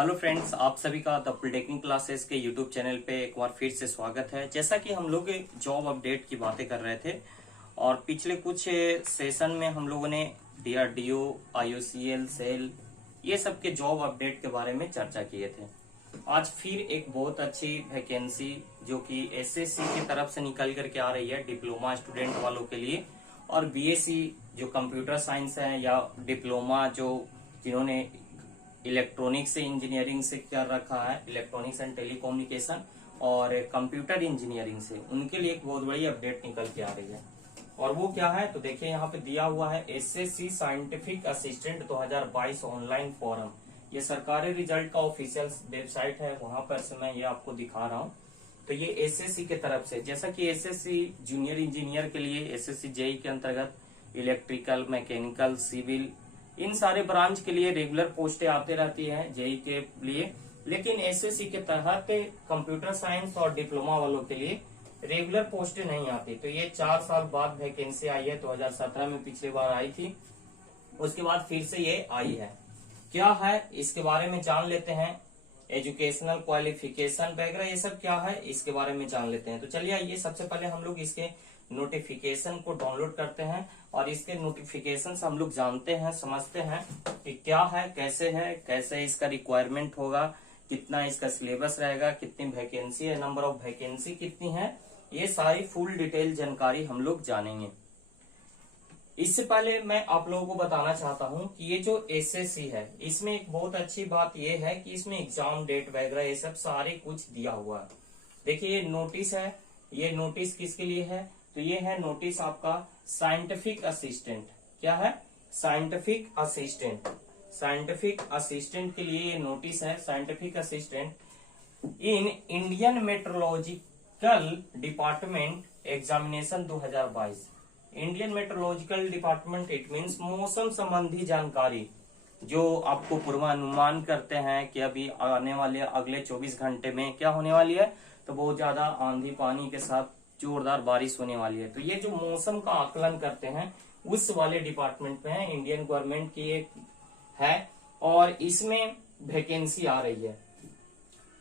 Hello friends, आप सभी का द पॉलिटेक्निक क्लासेस के यूट्यूब चैनल पे एक बार फिर से स्वागत है। जैसा कि हम लोग जॉब अपडेट की बातें कर रहे थे और पिछले कुछ सेशन में हम लोगों ने डीआरडीओ, आईओसीएल, सेल ये सब के जॉब अपडेट के बारे में चर्चा किए थे। आज फिर एक बहुत अच्छी वैकेंसी जो कि एसएससी की तरफ से निकल करके आ रही है डिप्लोमा स्टूडेंट वालों के लिए, और बीएससी जो कंप्यूटर साइंस है या डिप्लोमा जो जिन्होंने इलेक्ट्रॉनिक्स से इंजीनियरिंग से कर रखा है, इलेक्ट्रॉनिक्स एंड टेलीकम्युनिकेशन और कंप्यूटर इंजीनियरिंग से, उनके लिए एक बहुत बड़ी अपडेट निकल के आ रही है। और वो क्या है तो देखिए यहाँ पे दिया हुआ है SSC scientific assistant 2022 online form. ये सरकारी रिजल्ट का ऑफिशियल वेबसाइट है, वहां पर से मैं ये आपको दिखा रहा हूँ। तो ये एसएससी के तरफ से, जैसा कि एसएससी जूनियर इंजीनियर के लिए एसएससी जेई के अंतर्गत इलेक्ट्रिकल, मैकेनिकल, सिविल इन सारे ब्रांच के लिए रेगुलर पोस्टें आते रहती है जेई के लिए, लेकिन एसएससी के तहत कंप्यूटर साइंस और डिप्लोमा वालों के लिए रेगुलर पोस्टें नहीं आती। तो ये 4 साल बाद वैकेंसी आई है। 2017 में पिछली बार आई थी, उसके बाद फिर से ये आई है। क्या है इसके बारे में जान लेते हैं। एजुकेशनल क्वालिफिकेशन वगैरह ये सब क्या है इसके बारे में जान लेते हैं। तो चलिए आइए, सबसे पहले हम लोग इसके नोटिफिकेशन को डाउनलोड करते हैं और इसके नोटिफिकेशन हम लोग जानते हैं, समझते हैं कि क्या है, कैसे इसका रिक्वायरमेंट होगा, कितना इसका सिलेबस रहेगा, कितनी वैकेंसी है, नंबर ऑफ वैकेंसी कितनी है, ये सारी फुल डिटेल जानकारी हम लोग जानेंगे। इससे पहले मैं आप लोगों को बताना चाहता हूं कि ये जो एसएससी है इसमें एक बहुत अच्छी बात ये है कि इसमें एग्जाम डेट वगैरह ये सब सारे कुछ दिया हुआ है। देखिए ये नोटिस है, ये नोटिस किसके लिए है तो ये है नोटिस आपका साइंटिफिक असिस्टेंट। क्या है? Scientific assistant. साइंटिफिक असिस्टेंट के लिए ये नोटिस है। Scientific assistant in Indian meteorological department examination 2022। Indian meteorological department it means मौसम संबंधी जानकारी, जो आपको पूर्वानुमान करते हैं कि अभी आने वाले अगले 24 घंटे में क्या होने वाली है, तो बहुत ज्यादा आंधी पानी के साथ जोरदार बारिश होने वाली है। तो ये जो मौसम का आकलन करते हैं उस वाले डिपार्टमेंट में है, इंडियन गवर्नमेंट की एक है और इसमें वैकेंसी आ रही है।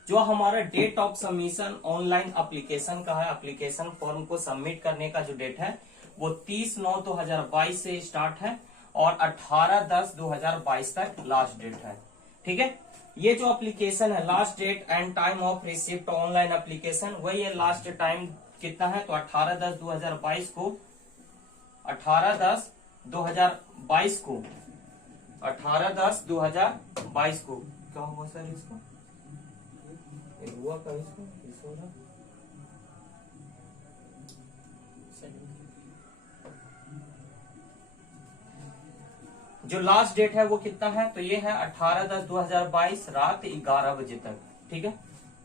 जो हमारा date of submission online application का है, एप्लीकेशन फॉर्म को सबमिट करने का जो डेट है वो 30/9/2022 से स्टार्ट है और 18/10/2022 तक लास्ट डेट है। ठीक है, ये जो एप्लीकेशन है last date and time of receipt online application, वही है लास्ट टाइम कितना है तो 18/10/2022 को 18/10/2022 को 18/10/2022 को क्या हुआ सर इसको हुआ का इसको जो लास्ट डेट है वो कितना है तो ये है 18/10/2022 रात 11 बजे तक। ठीक है,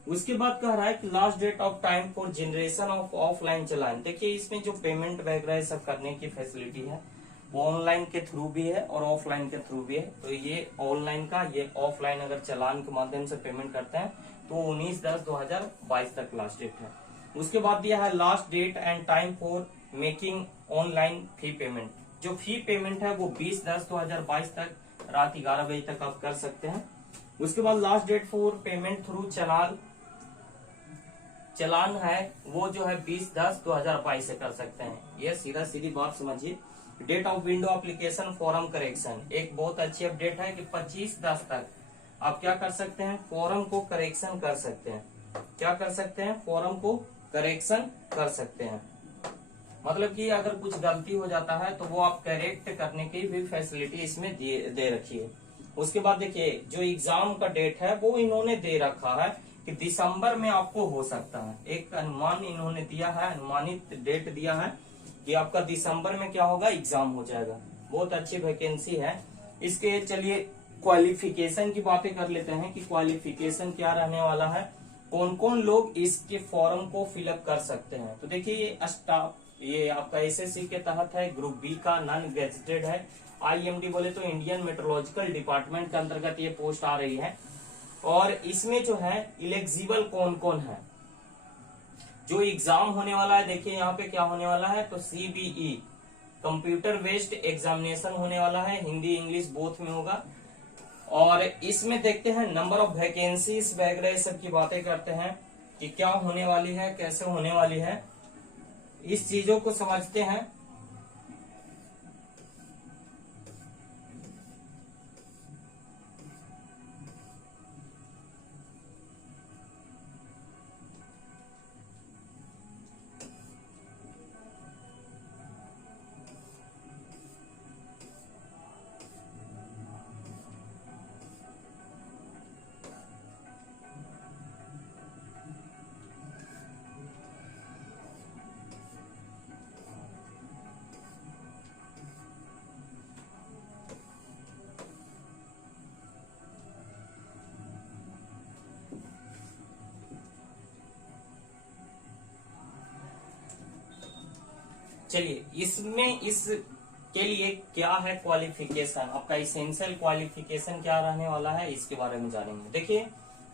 उसके बाद कह रहा है कि last date of time for generation of offline challan. देखिए इसमें जो पेमेंट वगैरह सब करने की फैसिलिटी है वो ऑनलाइन के थ्रू भी है और ऑफलाइन के थ्रू भी है। तो ये ऑनलाइन का, ये ऑफलाइन अगर चलान के माध्यम से पेमेंट करते हैं तो 19/10/2022 तक लास्ट डेट है। उसके बाद दिया है last date and time for making online fee payment. जो फी पेमेंट है वो 20/10/2022 तक रात 11 बजे तक आप कर सकते हैं। उसके बाद last date for payment through challan है वो जो है 20/10/2022 से कर सकते हैं। ये सीधा सीधी बात समझिए। Date of window application form correction, एक बहुत अच्छी अपडेट है कि 25/10 तक आप क्या कर सकते हैं, फॉरम को करेक्शन कर सकते हैं। क्या कर सकते हैं? फॉरम को करेक्शन कर सकते हैं। मतलब कि अगर कुछ गलती हो जाता है तो वो आप करेक्ट करने की भी फैसिलिटी इसमें दे रखी है। उसके बाद देखिए जो एग्जाम का डेट है वो इन्होंने दे रखा है कि दिसंबर में आपको हो सकता है। एक अनुमान इन्होंने दिया है, अनुमानित डेट दिया है कि आपका दिसंबर में क्या होगा, एग्जाम हो जाएगा। बहुत अच्छी वैकेंसी है। इसके चलिए क्वालिफिकेशन की बातें कर लेते हैं कि क्वालिफिकेशन क्या रहने वाला है, कौन कौन लोग इसके फॉर्म को फिलअप कर सकते हैं। तो देखिए ये स्टाफ, ये आपका एसएससी के तहत है, ग्रुप बी का नॉन गेजेटेड है। आईएमडी बोले तो इंडियन मेट्रोलॉजिकल डिपार्टमेंट के अंतर्गत ये पोस्ट आ रही है। और इसमें जो है इलेक्जिबल कौन कौन है, जो एग्जाम होने वाला है। देखिए यहाँ पे क्या होने वाला है तो सीबीई कंप्यूटर बेस्ड एग्जामिनेशन होने वाला है, हिंदी इंग्लिश बोथ में होगा। और इसमें देखते हैं नंबर ऑफ वैकेंसीज वगैरह सब की बातें करते हैं कि क्या होने वाली है, कैसे होने वाली है, इस चीजों को समझते हैं। चलिए, इसमें इसके लिए क्या है क्वालिफिकेशन, आपका इसेंशियल क्वालिफिकेशन क्या रहने वाला है, इसके बारे में जानेंगे। देखिए,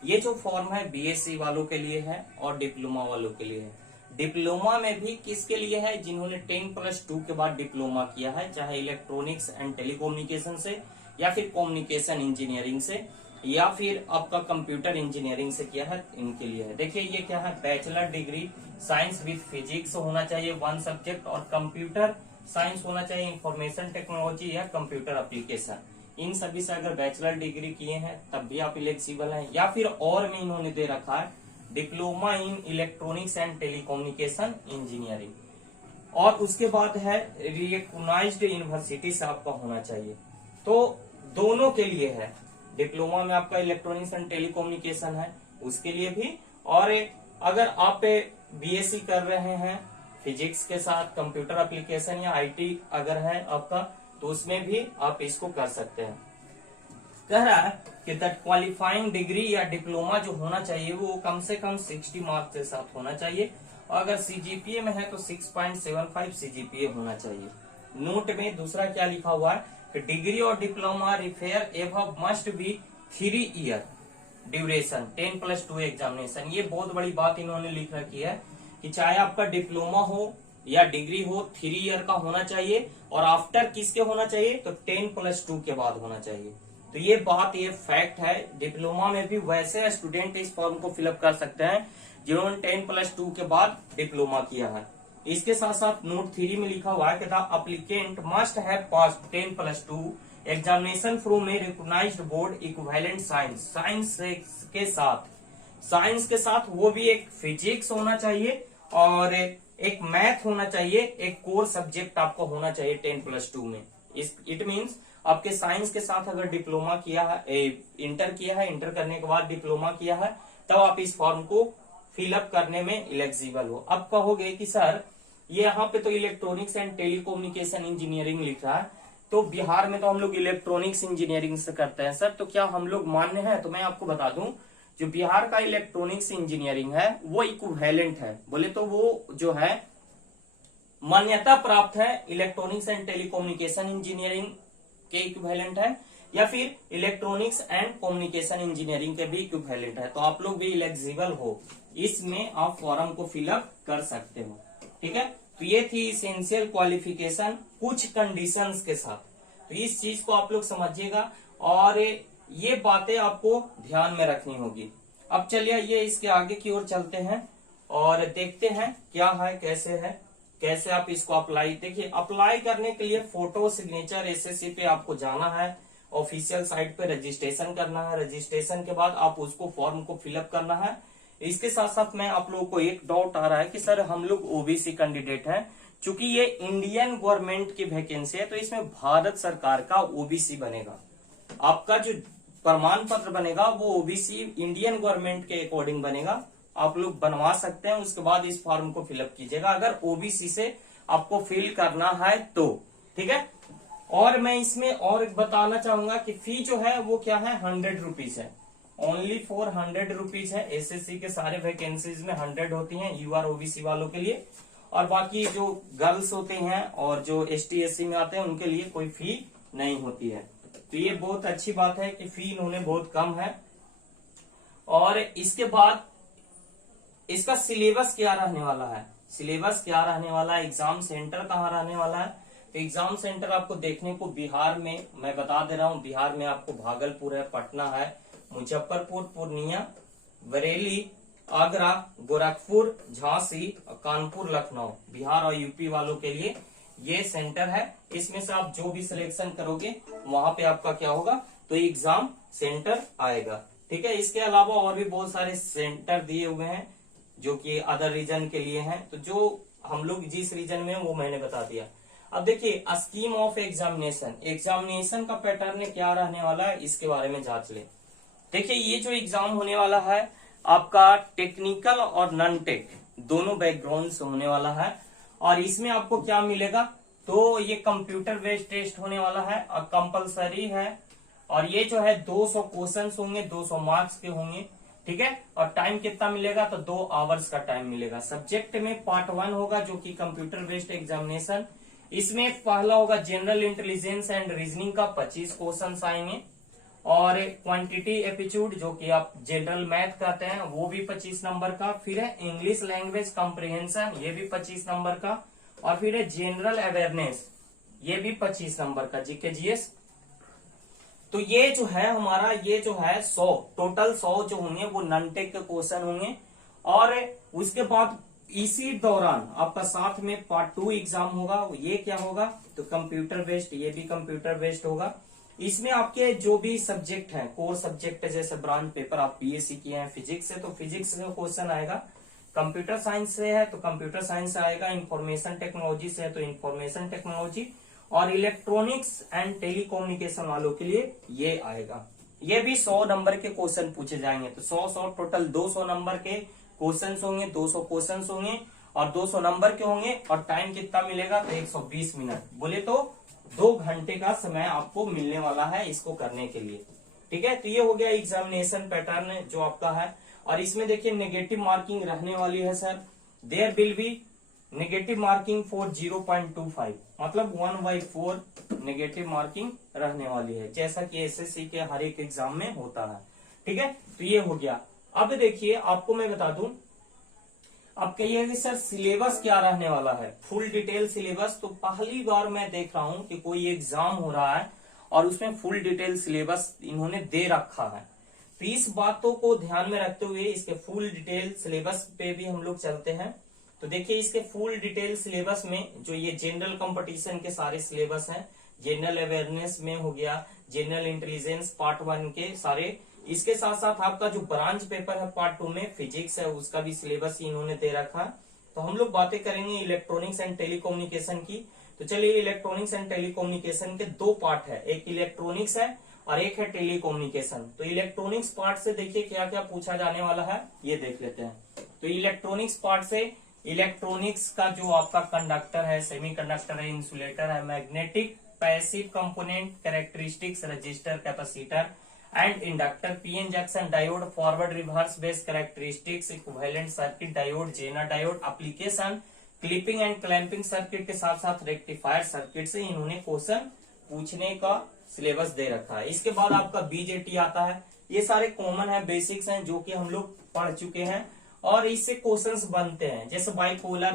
ये जो फॉर्म है बीएससी वालों के लिए है और डिप्लोमा वालों के लिए है। डिप्लोमा में भी किसके लिए है, जिन्होंने 10+2 के बाद डिप्लोमा किया है, चाहे इलेक्ट्रॉनिक्स एंड टेलीकम्युनिकेशन से या फिर कम्युनिकेशन इंजीनियरिंग से या फिर आपका कंप्यूटर इंजीनियरिंग से किया है, इनके लिए है। देखिए, ये क्या है, bachelor degree science with physics होना चाहिए 1 सब्जेक्ट, और कंप्यूटर साइंस होना चाहिए, इंफॉर्मेशन टेक्नोलॉजी या कंप्यूटर एप्लीकेशन। इन सभी से अगर बैचलर डिग्री किए हैं तब भी आप इलेक्जिबल हैं। या फिर और में इन्होंने दे रखा है diploma in electronics and telecommunication engineering, और उसके बाद है रिकॉग्नाइज्ड यूनिवर्सिटी से आपका होना चाहिए। तो दोनों के लिए है, डिप्लोमा में आपका इलेक्ट्रॉनिक्स एंड टेलीकम्युनिकेशन है उसके लिए भी, और अगर आप बीएससी कर रहे हैं फिजिक्स के साथ कंप्यूटर एप्लीकेशन या आईटी अगर है आपका, तो उसमें भी आप इसको कर सकते हैं। कह रहा है कि दैट क्वालिफाइंग डिग्री या डिप्लोमा जो होना चाहिए वो कम से कम 60 मार्क्स के साथ होना चाहिए, और अगर सीजीपीए में है तो 6.75 सीजीपीए होना चाहिए। नोट में दूसरा क्या लिखा हुआ है कि डिग्री और डिप्लोमा रिफेयर एवं must be 3 year duration 10+2 examination. ये बहुत बड़ी बात इन्होंने लिख रखी है कि चाहे आपका डिप्लोमा हो या डिग्री हो 3 ईयर का होना चाहिए, और आफ्टर किसके होना चाहिए, तो 10+2 के बाद होना चाहिए। तो ये बात, ये फैक्ट है। डिप्लोमा में भी वैसे स्टूडेंट इस फॉर्म को फिलअप कर सकते हैं जिन्होंने 10+2 के बाद डिप्लोमा किया है। इसके साथ साथ नोट 3 में लिखा हुआ है कि the applicant must have passed 10+2 examination from a recognised board equivalent science. Science के साथ वो भी एक फिजिक्स होना चाहिए और एक मैथ होना चाहिए, एक कोर सब्जेक्ट आपको होना चाहिए 10+2 में। इट मीन्स आपके साइंस के साथ अगर डिप्लोमा किया है, इंटर किया है, इंटर करने के बाद डिप्लोमा किया है, तब आप इस फॉर्म को फिलअप करने में इलेक्जिबल हो। अब कहोगे कि सर ये यहाँ पे तो इलेक्ट्रॉनिक्स एंड टेलीकम्युनिकेशन इंजीनियरिंग लिख रहा है, तो बिहार में तो हम लोग इलेक्ट्रॉनिक्स इंजीनियरिंग से करते हैं सर, तो क्या हम लोग मान्य है? तो मैं आपको बता दूं, जो बिहार का इलेक्ट्रॉनिक्स इंजीनियरिंग है वो इक्विवेलेंट है, बोले तो वो जो है मान्यता प्राप्त है इलेक्ट्रॉनिक्स एंड टेलीकम्युनिकेशन इंजीनियरिंग के इक्विवेलेंट है, या फिर इलेक्ट्रॉनिक्स एंड कम्युनिकेशन इंजीनियरिंग के भी इक्विवेलेंट है। तो आप लोग भी इलेक्जिबल हो, इसमें आप फॉर्म को फिलअप कर सकते हो। ठीक है, तो ये थी इसेंशियल क्वालिफिकेशन कुछ कंडीशंस के साथ। तो इस चीज को आप लोग समझिएगा और ये बातें आपको ध्यान में रखनी होगी। अब चलिए ये इसके आगे की ओर चलते हैं और देखते हैं क्या है, कैसे आप इसको अप्लाई। देखिए, अप्लाई करने के लिए फोटो सिग्नेचर एसएससी पे आपको जाना है, ऑफिशियल साइट पे रजिस्ट्रेशन करना है। रजिस्ट्रेशन के बाद आप उसको फॉर्म को फिलअप करना है। इसके साथ साथ मैं आप लोगों को एक डाउट आ रहा है कि सर हम लोग ओबीसी कैंडिडेट हैं, चूंकि ये इंडियन गवर्नमेंट की वैकेंसी है तो इसमें भारत सरकार का ओबीसी बनेगा। आपका जो प्रमाण पत्र बनेगा वो ओबीसी इंडियन गवर्नमेंट के अकॉर्डिंग बनेगा। आप लोग बनवा सकते हैं, उसके बाद इस फॉर्म को फिलअप कीजिएगा अगर ओबीसी से आपको फिल करना है तो। ठीक है, और मैं इसमें और बताना चाहूंगा कि फी जो है वो क्या है, 100 रुपीज है, ओनली फॉर 100 रुपीज है। एसएससी के सारे वैकेंसीज में 100 होती हैं यूआर ओबीसी वालों के लिए, और बाकी जो गर्ल्स होते हैं और जो एसटी एससी में आते हैं उनके लिए कोई फी नहीं होती है। तो ये बहुत अच्छी बात है कि फी इन्होंने बहुत कम है। और इसके बाद इसका सिलेबस क्या रहने वाला है, एग्जाम सेंटर कहाँ रहने वाला है, तो एग्जाम सेंटर आपको देखने को बिहार में, मैं बता दे रहा हूँ, बिहार में आपको भागलपुर है, पटना है, मुजफ्फरपुर, पूर्णिया, बरेली, आगरा, गोरखपुर, झांसी, कानपुर, लखनऊ, बिहार और यूपी वालों के लिए ये सेंटर है। इसमें से आप जो भी सिलेक्शन करोगे वहां पे आपका क्या होगा, तो एग्जाम सेंटर आएगा। ठीक है, इसके अलावा और भी बहुत सारे सेंटर दिए हुए हैं जो कि अदर रीजन के लिए हैं, तो जो हम लोग जिस रीजन में वो मैंने बता दिया। अब देखिए स्कीम ऑफ एग्जामिनेशन, एग्जामिनेशन का पैटर्न क्या रहने वाला है इसके बारे में जांच ले। देखिए ये जो एग्जाम होने वाला है आपका टेक्निकल और नॉन टेक दोनों बैकग्राउंड से होने वाला है, और इसमें आपको क्या मिलेगा, तो ये कंप्यूटर बेस्ड टेस्ट होने वाला है और कंपलसरी है, और ये जो है 200 क्वेश्चंस होंगे, 200 मार्क्स के होंगे। ठीक है, और टाइम कितना मिलेगा, तो 2 आवर्स का टाइम मिलेगा। सब्जेक्ट में पार्ट 1 होगा जो कि कंप्यूटर बेस्ड एग्जामिनेशन, इसमें पहला होगा जनरल इंटेलिजेंस एंड रीजनिंग का 25 क्वेश्चन आएंगे, और क्वांटिटी एप्टीट्यूड जो कि आप जनरल मैथ कहते हैं वो भी 25 नंबर का, फिर है इंग्लिश लैंग्वेज कॉम्प्रिहेंशन ये भी 25 नंबर का, और फिर है जनरल अवेयरनेस ये भी 25 नंबर का, जीके जीएस। तो ये जो है हमारा, ये जो है 100 टोटल 100 जो होंगे वो नॉन टेक के क्वेश्चन होंगे, और उसके बाद इसी दौरान आपका साथ में पार्ट 2 एग्जाम होगा। ये क्या होगा, तो कंप्यूटर बेस्ड, ये भी कंप्यूटर बेस्ड होगा। इसमें आपके जो भी सब्जेक्ट हैं, कोर सब्जेक्ट है, जैसे ब्रांच पेपर आप बीएससी किए हैं फिजिक्स से, तो फिजिक्स का क्वेश्चन आएगा। कंप्यूटर साइंस से है तो कंप्यूटर साइंस से आएगा, इंफॉर्मेशन टेक्नोलॉजी से है तो इंफॉर्मेशन टेक्नोलॉजी, और इलेक्ट्रॉनिक्स एंड टेलीकम्युनिकेशन वालों के लिए ये आएगा। ये भी 100 नंबर के क्वेश्चन पूछे जाएंगे, तो 100 टोटल 200 नंबर के क्वेश्चन होंगे, 200 क्वेश्चन होंगे और 200 नंबर के होंगे, और टाइम कितना मिलेगा, तो 120 मिनट, बोले तो 2 घंटे का समय आपको मिलने वाला है इसको करने के लिए। ठीक है, तो ये हो गया एग्जामिनेशन पैटर्न जो आपका है। और इसमें देखिए नेगेटिव मार्किंग रहने वाली है sir, there will be negative marking for 0.25, मतलब 1/4 नेगेटिव मार्किंग रहने वाली है, जैसा कि एसएससी के हर एक एग्जाम में होता है। ठीक है, तो ये हो गया। अब देखिए आपको मैं बता दूं, अब कहिए सर सिलेबस क्या रहने वाला है, फुल डिटेल सिलेबस। तो पहली बार मैं देख रहा हूं कि कोई एग्जाम हो रहा है और उसमें फुल डिटेल सिलेबस इन्होंने दे रखा है, तो इस बातों को ध्यान में रखते हुए इसके फुल डिटेल सिलेबस पे भी हम लोग चलते हैं। तो देखिए इसके फुल डिटेल सिलेबस में जो ये जनरल कंपटीशन के सारे सिलेबस हैं, जनरल अवेयरनेस में हो गया, जनरल इंटेलिजेंस पार्ट 1 के सारे, इसके साथ साथ आपका जो ब्रांच पेपर है पार्ट 2 में फिजिक्स है उसका भी सिलेबस इन्होंने दे रखा है। तो हम लोग बातें करेंगे इलेक्ट्रॉनिक्स एंड टेलीकम्युनिकेशन की। तो चलिए इलेक्ट्रॉनिक्स एंड टेलीकम्युनिकेशन के 2 पार्ट है, एक इलेक्ट्रॉनिक्स है और एक है टेलीकम्युनिकेशन। तो इलेक्ट्रॉनिक्स पार्ट से देखिए क्या क्या पूछा जाने वाला है, ये देख लेते हैं। तो इलेक्ट्रॉनिक्स पार्ट से इलेक्ट्रॉनिक्स का जो आपका कंडक्टर है, सेमीकंडक्टर है, इंसुलेटर है, magnetic passive component, characteristics, resistor, capacitor and inductor, PN junction, diode, forward reverse bias characteristics, equivalent circuit, diode, zener diode, application, clipping and clamping circuit के साथ साथ रेक्टिफायर सर्किट से इन्होंने क्वेश्चन पूछने का सिलेबस दे रखा है। इसके बाद आपका बीजेटी आता है, ये सारे कॉमन है, बेसिक्स हैं जो कि हम लोग पढ़ चुके हैं और इससे क्वेश्चंस बनते हैं, जैसे बाइपोलर,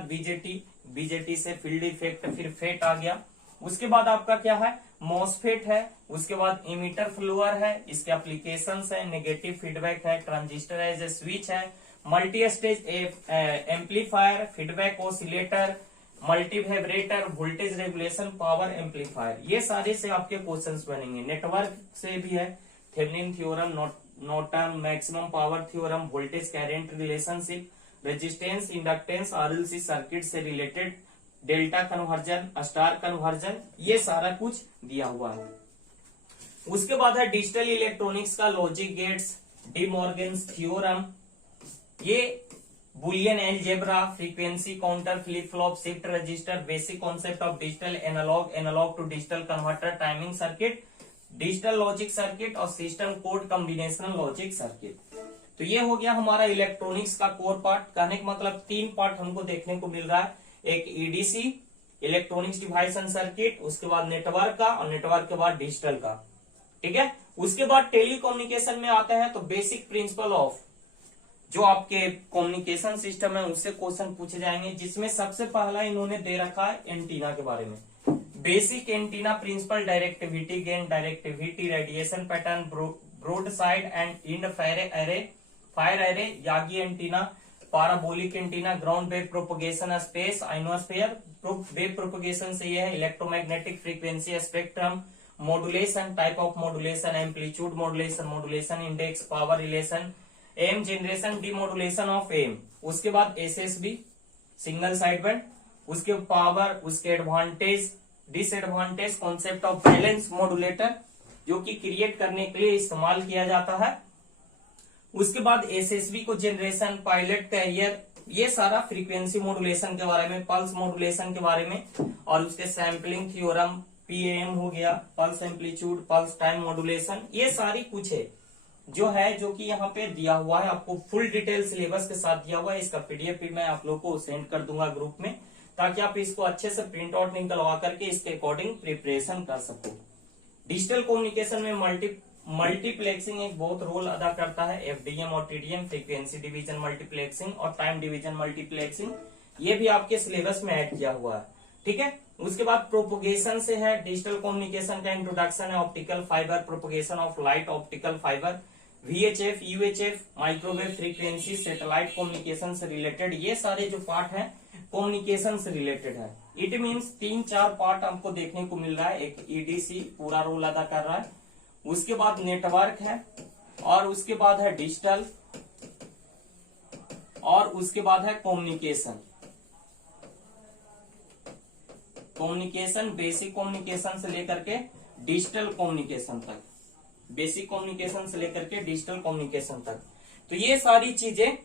बीजेटी से फील्ड इफेक्ट, फिर फेट आ गया। उसके बाद आपका क्या है, मॉसफेट है, उसके बाद इमीटर फ्लोअर है, इसके एप्लीकेशंस है, नेगेटिव फीडबैक है, ट्रांजिस्टर एज ए स्विच है, multi stage amplifier, feedback oscillator, multivibrator, voltage regulation, power amplifier, ये सारे से आपके क्वेश्चंस बनेंगे। नेटवर्क से भी है, Thevenin theorem, Norton maximum power theorem, voltage current relationship, resistance, inductance, RLC circuit से related, delta conversion, star conversion, ये सारा कुछ दिया हुआ है। उसके बाद है डिजिटल इलेक्ट्रॉनिक्स का logic gates, De Morgan's theorem, ये Boolean algebra, frequency counter, flip flop, shift register, basic concept of digital analog, analog to digital converter, timing circuit, digital logic circuit और system code combinational logic circuit. तो ये हो गया हमारा electronics का core part. कहने का मतलब 3 पार्ट हमको देखने को मिल रहा है, एक EDC electronics device and circuit, उसके बाद नेटवर्क का और नेटवर्क के बाद डिजिटल का। ठीक है, उसके बाद टेलीकम्युनिकेशन में आते हैं तो बेसिक प्रिंसिपल ऑफ जो आपके कम्युनिकेशन सिस्टम है उससे क्वेश्चन पूछे जाएंगे, जिसमें सबसे पहला इन्होंने दे रखा है एंटीना के बारे में। Basic antenna principle, directivity gain, directivity, radiation pattern, broadside and end fire array, Yagi antenna, parabolic antenna, ground wave propagation, space ionosphere wave propagation से ये है, electromagnetic frequency spectrum, modulation, type of modulation, amplitude modulation, modulation index, power relation, AM generation, demodulation of AM, उसके बाद SSB single side band, उसके power, उसके advantage disadvantage, concept of balance modulator जो कि create करने के लिए इस्तेमाल किया जाता है, उसके बाद एसएसबी को जनरेशन, पायलट कैरियर, ये सारा फ्रीक्वेंसी मॉड्यूलेशन के बारे में, पल्स मॉड्यूलेशन के बारे में, और उसके सैम्पलिंग थ्योरम, पीएम हो गया, pulse amplitude, pulse time modulation, ये सारी कुछ है जो कि यहाँ पे दिया हुआ है, आपको फुल डिटेल सिलेबस के साथ दिया हुआ है। इसका पीडीएफ भी मैं आप लोग को सेंड कर दूंगा ग्रुप में, ताकि आप इसको अच्छे से प्रिंट आउट निकलवा करके इसके अकॉर्डिंग प्रिपरेशन कर सको। डिजिटल कम्युनिकेशन में मल्टीप्लेक्सिंग एक बहुत रोल अदा करता है, एफडीएम और टीडीएम, फ्रीक्वेंसी डिवीजन मल्टीप्लेक्सिंग और टाइम डिवीजन मल्टीप्लेक्सिंग, ये भी आपके सिलेबस में ऐड किया हुआ है, ठीक है। उसके बाद प्रोपोगेशन से है, डिजिटल कम्युनिकेशन का इंट्रोडक्शन है, optical fibre, propagation of light, optical fibre, VHF, UHF, microwave frequency, satellite communication से रिलेटेड, ये सारे जो पार्ट हैं कम्युनिकेशन से रिलेटेड है। इट मीन्स 3-4 पार्ट हमको देखने को मिल रहा है। एक EDC पूरा रोल अदा कर रहा है, उसके बाद नेटवर्क है, और उसके बाद है डिजिटल, और उसके बाद है कम्युनिकेशन। बेसिक कम्युनिकेशन से लेकर के डिजिटल कम्युनिकेशन तक, बेसिक कम्युनिकेशन से लेकर के डिजिटल कम्युनिकेशन तक, तो ये सारी चीजें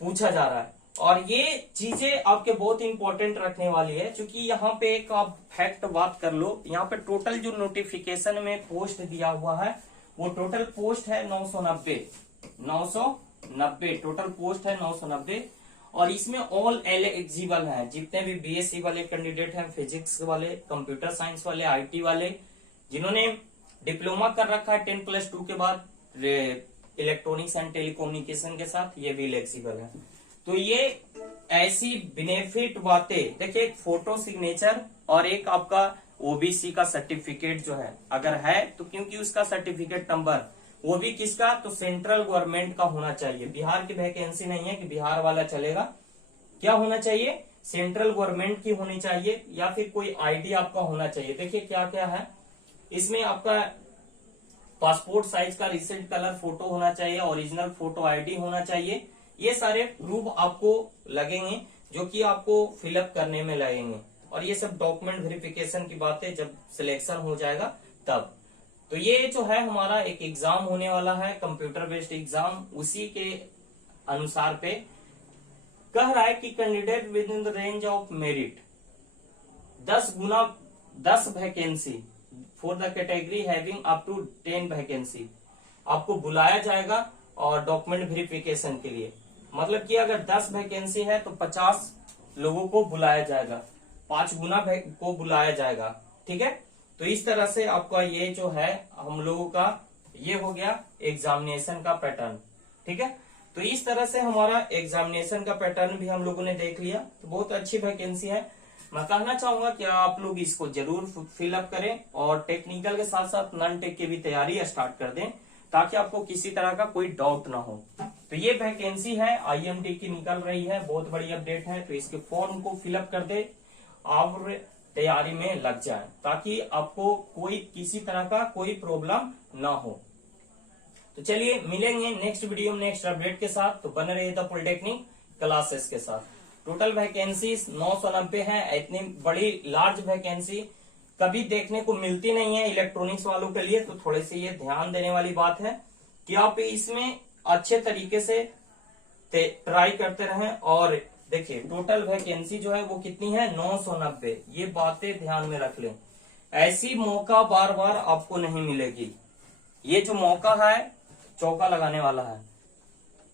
पूछा जा रहा है। और ये चीजें आपके बहुत इंपॉर्टेंट रखने वाली है, क्योंकि यहाँ पे एक आप फैक्ट बात कर लो, यहाँ पे टोटल जो नोटिफिकेशन में पोस्ट दिया हुआ है वो टोटल पोस्ट है 990 टोटल पोस्ट है 990, और इसमें ऑल एलिजिबल हैं, जितने भी BSc वाले कैंडिडेट हैं, फिजिक्स वाले, कंप्यूटर साइंस वाले, IT वाले, जिन्होंने डिप्लोमा कर रखा है 10+2 के बाद इलेक्ट्रॉनिक्स एंड टेलीकम्युनिकेशन के साथ, ये भी एलिजिबल है। तो ये ऐसी बेनिफिट बातें देखिए, एक फोटो सिग्नेचर और एक आपका OBC का सर्टिफिकेट जो है अगर है तो, क्योंकि उसका सर्टिफिकेट नंबर वो भी किसका, तो सेंट्रल गवर्नमेंट का होना चाहिए। बिहार की वैकेंसी नहीं है कि बिहार वाला चलेगा, क्या होना चाहिए, सेंट्रल गवर्नमेंट की होनी चाहिए, या फिर कोई ID आपका होना चाहिए। देखिए क्या क्या है इसमें, आपका पासपोर्ट साइज का रिसेंट कलर फोटो होना चाहिए, ओरिजिनल फोटो ID होना चाहिए, ये सारे प्रूफ आपको लगेंगे जो कि आपको फिलअप करने में लगेंगे, और ये सब डॉक्यूमेंट वेरिफिकेशन की बातें जब सिलेक्शन हो जाएगा तब। तो ये जो है हमारा एक एग्जाम होने वाला है, कंप्यूटर बेस्ड एग्जाम, उसी के अनुसार पे कह रहा है कि candidate within the range of merit 10 vacancy for the category having up to 10 vacancy आपको बुलाया जाएगा, और डॉक्यूमेंट वेरिफिकेशन के लिए, मतलब कि अगर 10 वैकेंसी है तो 50 लोगों को बुलाया जाएगा, 5 गुना को बुलाया जाएगा, ठीक है। तो इस तरह से आपका ये जो है हम लोगों का ये हो गया एग्जामिनेशन का पैटर्न, ठीक है। तो इस तरह से हमारा एग्जामिनेशन का पैटर्न भी हम लोगों ने देख लिया, तो बहुत अच्छी वैकेंसी है। मैं कहना चाहूंगा कि आप लोग इसको जरूर फिलअप करें, और टेक्निकल के साथ साथ नॉन टेक की भी तैयारी स्टार्ट कर दें, ताकि आपको किसी तरह का कोई डाउट ना हो। तो ये वैकेंसी है IMD की निकल रही है, बहुत बड़ी अपडेट है, तो इसके फॉर्म को फिलअप कर दे और तैयारी में लग जाए, ताकि आपको कोई किसी तरह का कोई प्रॉब्लम ना हो। तो चलिए मिलेंगे नेक्स्ट वीडियो में नेक्स्ट अपडेट के साथ, तो बने रहिए द पॉलिटेक्निक क्लासेस के साथ। टोटल वैकेंसी 990 है, इतनी बड़ी लार्ज वैकेंसी कभी देखने को मिलती नहीं है इलेक्ट्रॉनिक्स वालों के लिए, तो थोड़े से ये ध्यान देने वाली बात है कि आप इसमें अच्छे तरीके से ट्राई करते रहें। और देखिए टोटल वैकेंसी जो है वो कितनी है, 990, ये बातें ध्यान में रख लें। ऐसी मौका बार बार आपको नहीं मिलेगी, ये जो मौका है चौका लगाने वाला है।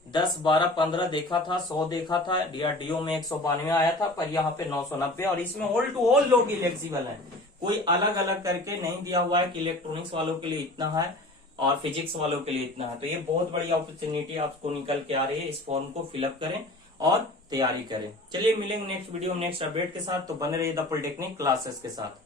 10, 12, 15 देखा था, 100 देखा था, DRDO में 192 आया था, पर यहाँ पे 990, और इसमें ऑल टू ऑल लोग इलेक्जिबल है, कोई अलग अलग करके नहीं दिया हुआ है कि इलेक्ट्रॉनिक्स वालों के लिए इतना है और फिजिक्स वालों के लिए इतना है। तो ये बहुत बड़ी अपॉर्चुनिटी आपको निकल के आ रही है, इस फॉर्म को फिलअप करें और तैयारी करें। चलिए मिलेंगे नेक्स्ट वीडियो में नेक्स्ट अपडेट के साथ, तो बने रहिए द पॉलिटेक्निक क्लासेस के साथ।